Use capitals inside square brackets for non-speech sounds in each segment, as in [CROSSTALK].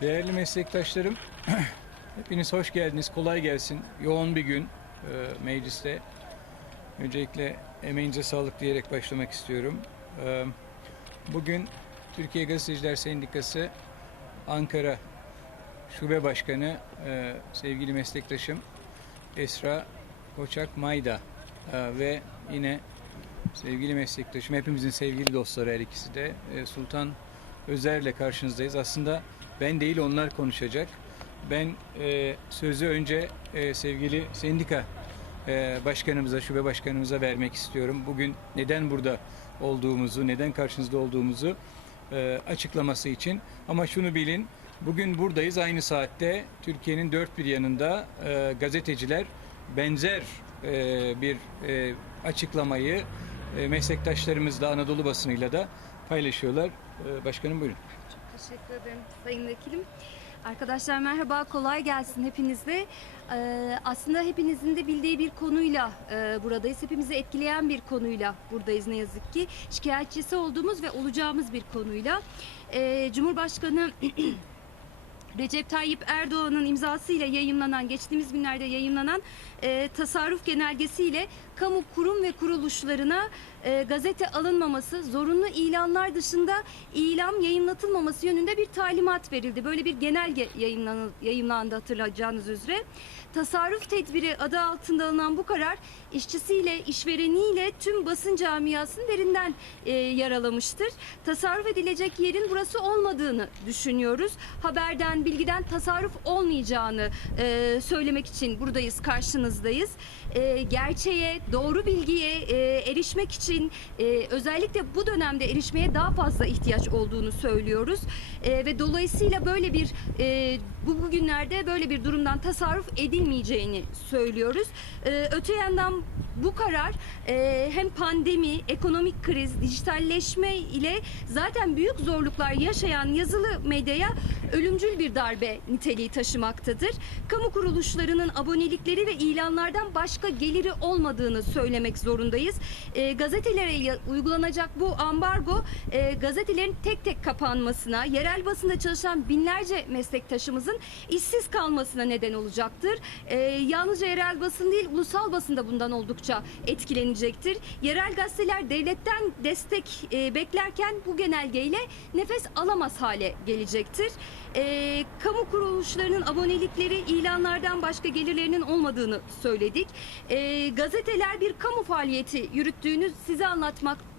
Değerli meslektaşlarım, [CLEARS THROAT] hepiniz hoş geldiniz, kolay gelsin. Yoğun bir gün e, mecliste. Öncelikle emeğinize sağlık diyerek başlamak istiyorum. E, bugün Türkiye Gazeteciler Sendikası Ankara Şube Başkanı e, sevgili meslektaşım Esra Koçak Mayda e, ve yine sevgili meslektaşım, hepimizin sevgili dostları her ikisi de e, Sultan Özer'le karşınızdayız. Aslında ben değil onlar konuşacak. Ben e, sözü önce e, sevgili sendika e, başkanımıza, şube başkanımıza vermek istiyorum. Bugün neden burada olduğumuzu, neden karşınızda olduğumuzu e, açıklaması için. Ama şunu bilin, bugün buradayız aynı saatte Türkiye'nin dört bir yanında e, gazeteciler benzer e, bir e, açıklamayı e, meslektaşlarımızla Anadolu basınıyla da paylaşıyorlar. E, başkanım buyurun. Teşekkür ederim Sayın Vekilim. Arkadaşlar merhaba, kolay gelsin hepinize. Ee, aslında hepinizin de bildiği bir konuyla e, buradayız. Hepimizi etkileyen bir konuyla buradayız ne yazık ki. Şikayetçisi olduğumuz ve olacağımız bir konuyla. Ee, Cumhurbaşkanı [CLEARS THROAT] Recep Tayyip Erdoğan'ın imzasıyla yayınlanan, geçtiğimiz günlerde yayınlanan e, tasarruf genelgesiyle kamu kurum ve kuruluşlarına e, gazete alınmaması, zorunlu ilanlar dışında ilan yayınlatılmaması yönünde bir talimat verildi. Böyle bir genelge yayınlandı hatırlayacağınız üzere. Tasarruf tedbiri adı altında alınan bu karar işçisiyle, işvereniyle tüm basın camiasını derinden e, yaralamıştır. Tasarruf edilecek yerin burası olmadığını düşünüyoruz. Haberden, bilgiden tasarruf olmayacağını e, söylemek için buradayız, karşınızdayız. E, gerçeğe, doğru bilgiye e, erişmek için e, özellikle bu dönemde erişmeye daha fazla ihtiyaç olduğunu söylüyoruz. E, ve dolayısıyla böyle bir e, bu bugünlerde böyle bir durumdan tasarruf edilmeyeceğini söylüyoruz. E, öte yandan bu karar e, hem pandemi, ekonomik kriz, dijitalleşme ile zaten büyük zorluklar yaşayan yazılı medyaya ölümcül bir darbe niteliği taşımaktadır. Kamu kuruluşlarının abonelikleri ve ilanlardan başka geliri olmadığını söylemek zorundayız. E, gazetelere uygulanacak bu ambargo e, gazetelerin tek tek kapanmasına, yerel basında çalışan binlerce meslektaşımızın işsiz kalmasına neden olacaktır. E, yalnızca yerel basın değil, ulusal basın da bundan oldukça etkilenecektir. Yerel gazeteler devletten destek e, beklerken bu genelgeyle nefes alamaz hale gelecektir. E, kamu kuruluşlarının abonelikleri ilanlardan başka gelirlerinin olmadığını söyledik. E, gazeteler bir kamu faaliyeti yürüttüğünü size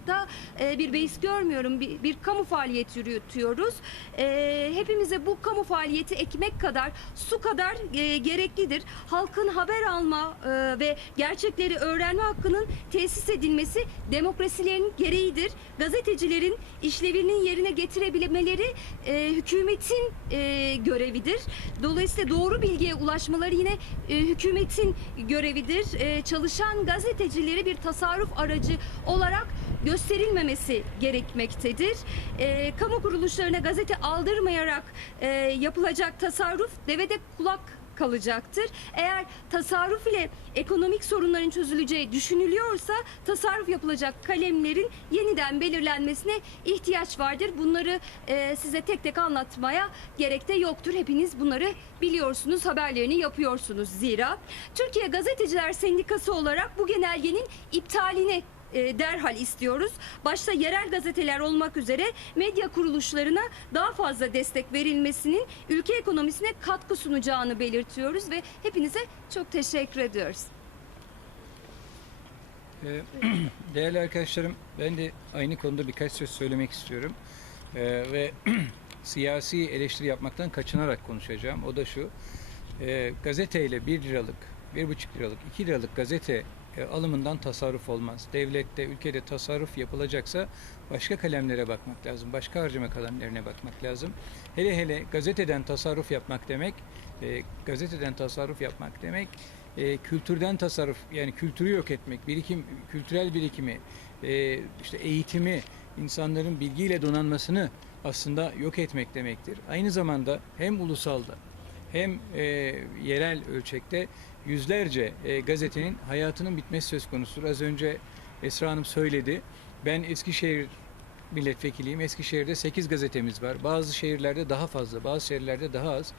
anlatmakta e, bir beis görmüyorum. Bir, bir kamu faaliyeti yürütüyoruz. E, hepimize bu kamu faaliyeti ekmek kadar, su kadar e, gereklidir. Halkın haber alma e, ve gerçekleri öğrenme hakkının tesis edilmesi demokrasilerin gereğidir. Gazetecilerin işlevinin yerine getirebilmeleri e, hükümetin e, görevidir. Dolayısıyla doğru bilgiye ulaşmaları yine e, hükümetin görevidir. E, çalışan gazetecileri bir tasarruf aracı olarak gösterilmemesi gerekmektedir. E, kamu kuruluşlarına gazete aldırmayarak e, yapılacak tasarruf devede kulak kalacaktır. Eğer tasarruf ile ekonomik sorunların çözüleceği düşünülüyorsa tasarruf yapılacak kalemlerin yeniden belirlenmesine ihtiyaç vardır. Bunları e, size tek tek anlatmaya gerek de yoktur. Hepiniz bunları biliyorsunuz, haberlerini yapıyorsunuz zira. Türkiye Gazeteciler Sendikası olarak bu genelgenin iptalini e, derhal istiyoruz. Başta yerel gazeteler olmak üzere medya kuruluşlarına daha fazla destek verilmesinin ülke ekonomisine katkı sunacağını belirtiyoruz ve hepinize çok teşekkür ediyoruz. Ee, [CLEARS THROAT] Değerli arkadaşlarım, ben de aynı konuda birkaç söz söylemek istiyorum. Ee, ve [CLEARS THROAT] siyasi eleştiri yapmaktan kaçınarak konuşacağım. O da şu, e, gazeteyle 1 liralık, 1,5 liralık, 2 liralık gazete e, alımından tasarruf olmaz. Devlette, ülkede tasarruf yapılacaksa başka kalemlere bakmak lazım, başka harcama kalemlerine bakmak lazım. Hele hele gazeteden tasarruf yapmak demek, e, gazeteden tasarruf yapmak demek, e, kültürden tasarruf yani kültürü yok etmek, birikim, kültürel birikimi, e, işte eğitimi, insanların bilgiyle donanmasını aslında yok etmek demektir. Aynı zamanda hem ulusalda hem e, yerel ölçekte yüzlerce e, gazetenin hayatının bitmesi söz konusudur. Az önce Esra Hanım söyledi. Ben Eskişehir milletvekiliyim. Eskişehir'de 8 gazetemiz var. Bazı şehirlerde daha fazla, bazı şehirlerde daha az.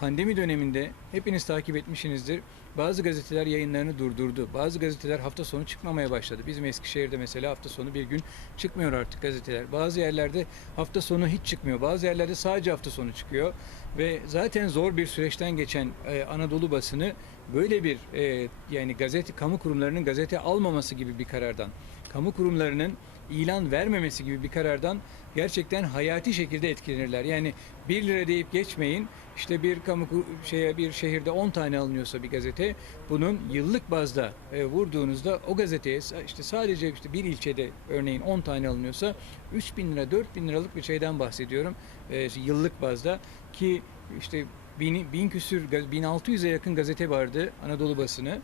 Pandemi döneminde hepiniz takip etmişsinizdir. Bazı gazeteler yayınlarını durdurdu. Bazı gazeteler hafta sonu çıkmamaya başladı. Bizim Eskişehir'de mesela hafta sonu bir gün çıkmıyor artık gazeteler. Bazı yerlerde hafta sonu hiç çıkmıyor. Bazı yerlerde sadece hafta sonu çıkıyor. Ve zaten zor bir süreçten geçen e, Anadolu basını böyle bir e, yani gazete kamu kurumlarının gazete almaması gibi bir karardan, kamu kurumlarının ilan vermemesi gibi bir karardan gerçekten hayati şekilde etkilenirler. Yani 1 lira deyip geçmeyin. İşte bir kamu şeye bir şehirde 10 tane alınıyorsa bir gazete bunun yıllık bazda e, vurduğunuzda o gazeteye işte sadece işte bir ilçede örneğin 10 tane alınıyorsa 3 bin lira 4 bin liralık bir şeyden bahsediyorum e, yıllık bazda ki işte bin, bin küsür gaz- 1600'e yakın gazete vardı Anadolu basını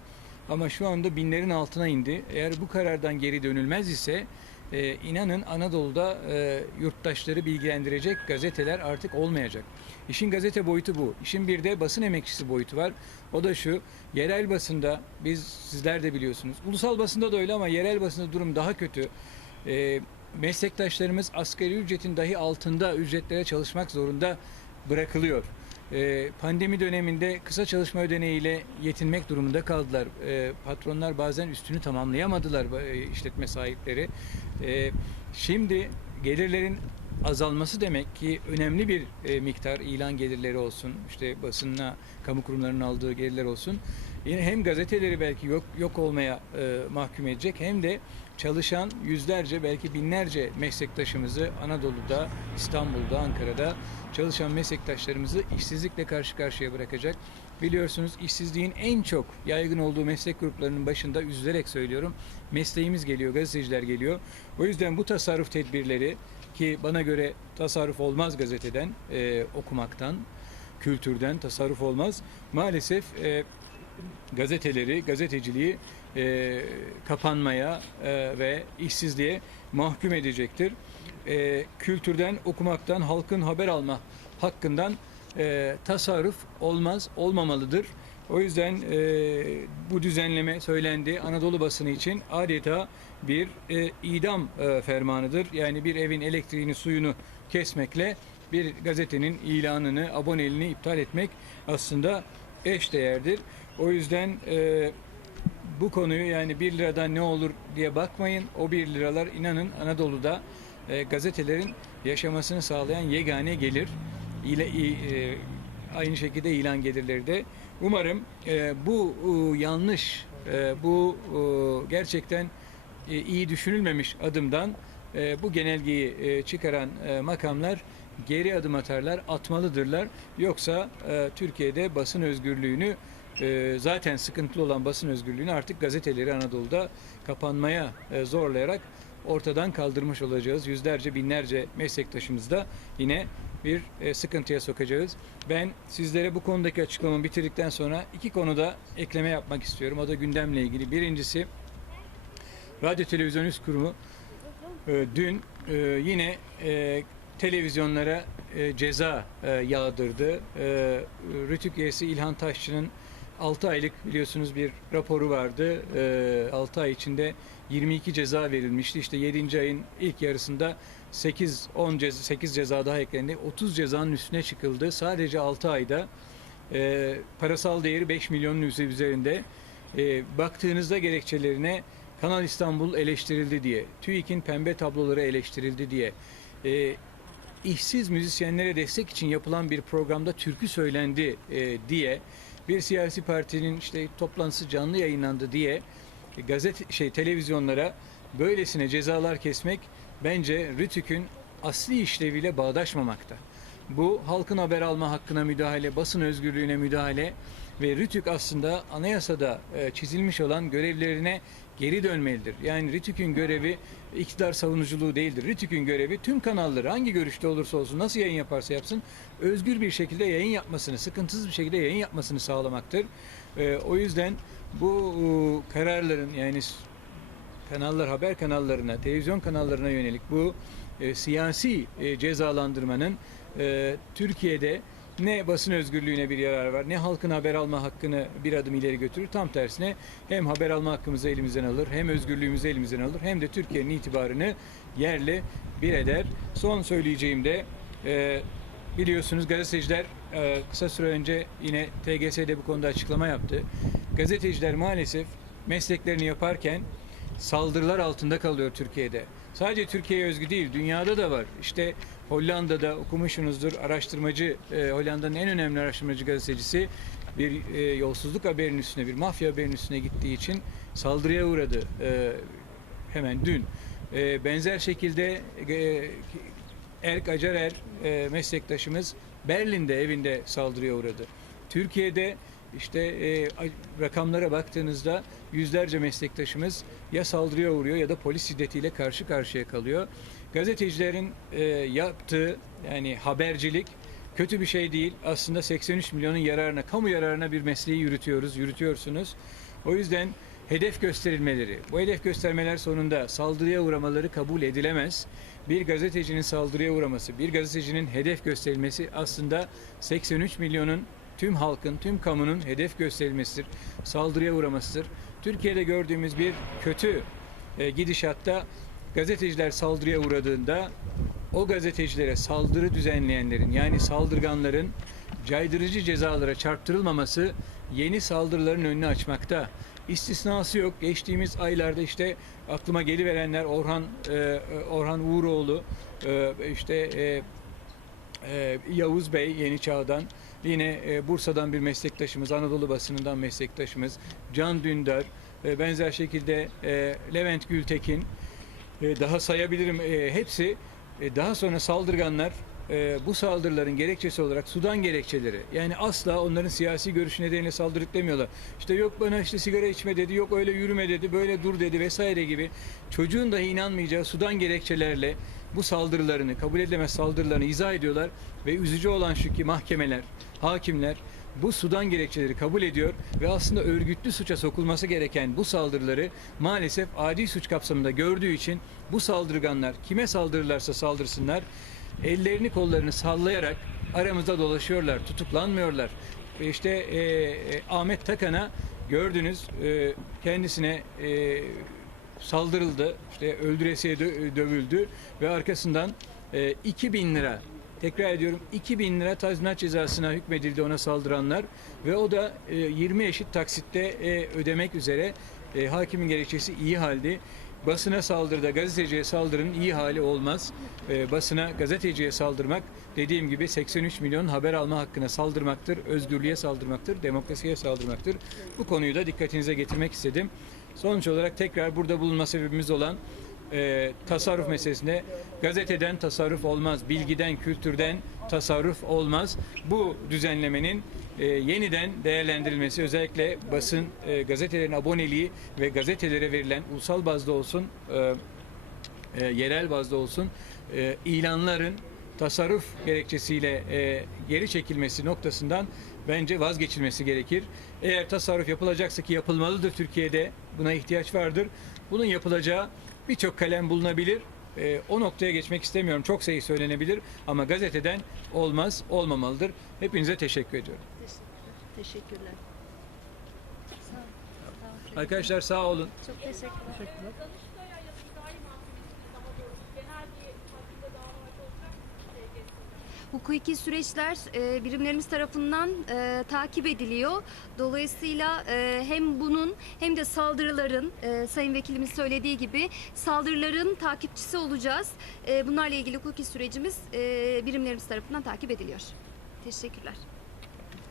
ama şu anda binlerin altına indi. Eğer bu karardan geri dönülmez ise e, inanın Anadolu'da e, yurttaşları bilgilendirecek gazeteler artık olmayacak. İşin gazete boyutu bu. İşin bir de basın emekçisi boyutu var. O da şu, yerel basında biz sizler de biliyorsunuz. Ulusal basında da öyle ama yerel basında durum daha kötü. E, meslektaşlarımız asgari ücretin dahi altında ücretlere çalışmak zorunda bırakılıyor. E, pandemi döneminde kısa çalışma ödeneğiyle yetinmek durumunda kaldılar. E, patronlar bazen üstünü tamamlayamadılar e, işletme sahipleri. E, şimdi gelirlerin azalması demek ki önemli bir e, miktar ilan gelirleri olsun, işte basınla, kamu kurumlarının aldığı gelirler olsun. Yine hem gazeteleri belki yok yok olmaya e, mahkum edecek hem de çalışan yüzlerce belki binlerce meslektaşımızı Anadolu'da, İstanbul'da, Ankara'da çalışan meslektaşlarımızı işsizlikle karşı karşıya bırakacak. Biliyorsunuz işsizliğin en çok yaygın olduğu meslek gruplarının başında üzülerek söylüyorum mesleğimiz geliyor, gazeteciler geliyor. O yüzden bu tasarruf tedbirleri ki bana göre tasarruf olmaz gazeteden, e, okumaktan, kültürden tasarruf olmaz. Maalesef e, gazeteleri, gazeteciliği e, kapanmaya e, ve işsizliğe mahkum edecektir. E, kültürden, okumaktan, halkın haber alma hakkından e, tasarruf olmaz, olmamalıdır. O yüzden e, bu düzenleme söylendi Anadolu basını için adeta bir e, idam e, fermanıdır. Yani bir evin elektriğini, suyunu kesmekle bir gazetenin ilanını, aboneliğini iptal etmek aslında eş değerdir. O yüzden e, bu konuyu yani 1 liradan ne olur diye bakmayın. O 1 liralar inanın Anadolu'da e, gazetelerin yaşamasını sağlayan yegane gelir. İle, e, aynı şekilde ilan gelirleri de. Umarım e, bu e, yanlış, e, bu e, gerçekten e, iyi düşünülmemiş adımdan e, bu genelgeyi e, çıkaran e, makamlar geri adım atarlar, atmalıdırlar. Yoksa e, Türkiye'de basın özgürlüğünü zaten sıkıntılı olan basın özgürlüğünü artık gazeteleri Anadolu'da kapanmaya zorlayarak ortadan kaldırmış olacağız. Yüzlerce, binlerce meslektaşımız da yine bir e, sıkıntıya sokacağız. Ben sizlere bu konudaki açıklamamı bitirdikten sonra iki konuda ekleme yapmak istiyorum. O da gündemle ilgili. Birincisi Radyo Televizyon Üst Kurumu e, dün e, yine e, televizyonlara e, ceza yağdırdı. E, Rütük üyesi İlhan Taşçı'nın 6 aylık biliyorsunuz bir raporu vardı. E, 6 ay içinde 22 ceza verilmişti. İşte 7. ayın ilk yarısında 8 10 ceza 8 ceza daha eklendi. 30 cezanın üstüne çıkıldı. Sadece 6 ayda parasal değeri 5 milyonun üzerinde. Baktığınızda gerekçelerine Kanal İstanbul eleştirildi diye, TÜİK'in pembe tabloları eleştirildi diye, e, işsiz müzisyenlere destek için yapılan bir programda türkü söylendi e, diye, bir siyasi partinin işte toplantısı canlı yayınlandı diye e, gazete şey televizyonlara böylesine cezalar kesmek bence Rütük'ün asli işleviyle bağdaşmamakta. Bu halkın haber alma hakkına müdahale, basın özgürlüğüne müdahale ve Rütük aslında anayasada e, çizilmiş olan görevlerine geri dönmelidir. Yani Rütük'ün görevi iktidar savunuculuğu değildir. Rütük'ün görevi tüm kanalları hangi görüşte olursa olsun nasıl yayın yaparsa yapsın özgür bir şekilde yayın yapmasını, sıkıntısız bir şekilde yayın yapmasını sağlamaktır. E, o yüzden bu kararların yani kanallar, haber kanallarına, televizyon kanallarına yönelik bu e, siyasi cezalandırmanın Türkiye'de ne basın özgürlüğüne bir yarar var, ne halkın haber alma hakkını bir adım ileri götürür. Tam tersine hem haber alma hakkımızı elimizden alır, hem özgürlüğümüzü elimizden alır, hem de Türkiye'nin itibarını yerle bir eder. Son söyleyeceğim de e, biliyorsunuz gazeteciler e, kısa süre önce yine TGS'de bu konuda açıklama yaptı. Gazeteciler maalesef mesleklerini yaparken saldırılar altında kalıyor Türkiye'de. Sadece Türkiye'ye özgü değil, dünyada da var. İşte Hollanda'da okumuşsunuzdur, araştırmacı, e, Hollanda'nın en önemli araştırmacı gazetecisi bir e, yolsuzluk haberinin üstüne, bir mafya haberinin üstüne gittiği için saldırıya uğradı e, hemen dün. E, benzer şekilde e, Erk Acarer e, meslektaşımız Berlin'de evinde saldırıya uğradı. Türkiye'de işte e, rakamlara baktığınızda yüzlerce meslektaşımız ya saldırıya uğruyor ya da polis şiddetiyle karşı karşıya kalıyor. Gazetecilerin e, yaptığı yani habercilik kötü bir şey değil. Aslında 83 milyonun yararına, kamu yararına bir mesleği yürütüyoruz, yürütüyorsunuz. O yüzden hedef gösterilmeleri, bu hedef göstermeler sonunda saldırıya uğramaları kabul edilemez. Bir gazetecinin saldırıya uğraması, bir gazetecinin hedef gösterilmesi aslında 83 milyonun tüm halkın, tüm kamunun hedef gösterilmesidir, saldırıya uğramasıdır. Türkiye'de gördüğümüz bir kötü e, gidişatta gazeteciler saldırıya uğradığında o gazetecilere saldırı düzenleyenlerin yani saldırganların caydırıcı cezalara çarptırılmaması yeni saldırıların önünü açmakta. İstisnası yok. Geçtiğimiz aylarda işte aklıma geliverenler Orhan e, Orhan Uğuroğlu e, işte e, e, Yavuz Bey Yeni Çağ'dan. Yine e, Bursa'dan bir meslektaşımız, Anadolu basınından meslektaşımız Can Dündar, e, benzer şekilde e, Levent Gültekin, e, daha sayabilirim. Hepsi e, daha sonra saldırganlar e, bu saldırıların gerekçesi olarak Sudan gerekçeleri yani asla onların siyasi görüşü nedeniyle saldırık demiyorlar. İşte yok bana işte sigara içme dedi, yok öyle yürüme dedi, böyle dur dedi vesaire gibi çocuğun dahi inanmayacağı Sudan gerekçelerle bu saldırılarını, kabul edilemez saldırılarını izah ediyorlar ve üzücü olan şu ki mahkemeler, hakimler bu Sudan gerekçeleri kabul ediyor ve aslında örgütlü suça sokulması gereken bu saldırıları maalesef adi suç kapsamında gördüğü için bu saldırganlar kime saldırırlarsa saldırsınlar ellerini kollarını sallayarak aramızda dolaşıyorlar, tutuklanmıyorlar. Ve İşte e, e, Ahmet Takan'a gördünüz e, kendisine e, saldırıldı, işte öldüresiye dö- dövüldü ve arkasından e, 2000 lira tekrar ediyorum 2000 lira tazminat cezasına hükmedildi ona saldıranlar ve o da e, 20 eşit taksitte e, ödemek üzere e, hakimin gerekçesi iyi halde. Basına saldırıda gazeteciye saldırının iyi hali olmaz. E, basına gazeteciye saldırmak dediğim gibi 83 milyon haber alma hakkına saldırmaktır, özgürlüğe saldırmaktır, demokrasiye saldırmaktır. Bu konuyu da dikkatinize getirmek istedim. Sonuç olarak tekrar burada bulunma sebebimiz olan e, tasarruf meselesinde gazeteden tasarruf olmaz, bilgiden, kültürden tasarruf olmaz. Bu düzenlemenin e, yeniden değerlendirilmesi özellikle basın, e, gazetelerin aboneliği ve gazetelere verilen ulusal bazda olsun, e, e, yerel bazda olsun e, ilanların tasarruf gerekçesiyle e, geri çekilmesi noktasından bence vazgeçilmesi gerekir. Eğer tasarruf yapılacaksa ki yapılmalıdır Türkiye'de buna ihtiyaç vardır. Bunun yapılacağı birçok kalem bulunabilir. E, o noktaya geçmek istemiyorum. Çok sayı söylenebilir ama gazeteden olmaz, olmamalıdır. Hepinize teşekkür ediyorum. Teşekkürler. Sağ olun. Arkadaşlar sağ olun. Çok teşekkürler. TGS'de? Hukuki süreçler e, birimlerimiz tarafından e, takip ediliyor. Dolayısıyla e, hem bunun hem de saldırıların e, Sayın Vekilimiz söylediği gibi saldırıların takipçisi olacağız. E, bunlarla ilgili hukuki sürecimiz e, birimlerimiz tarafından takip ediliyor. Teşekkürler.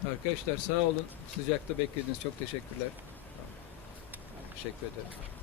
Arkadaşlar sağ olun. Sıcakta beklediniz. Çok teşekkürler. Teşekkür ederim.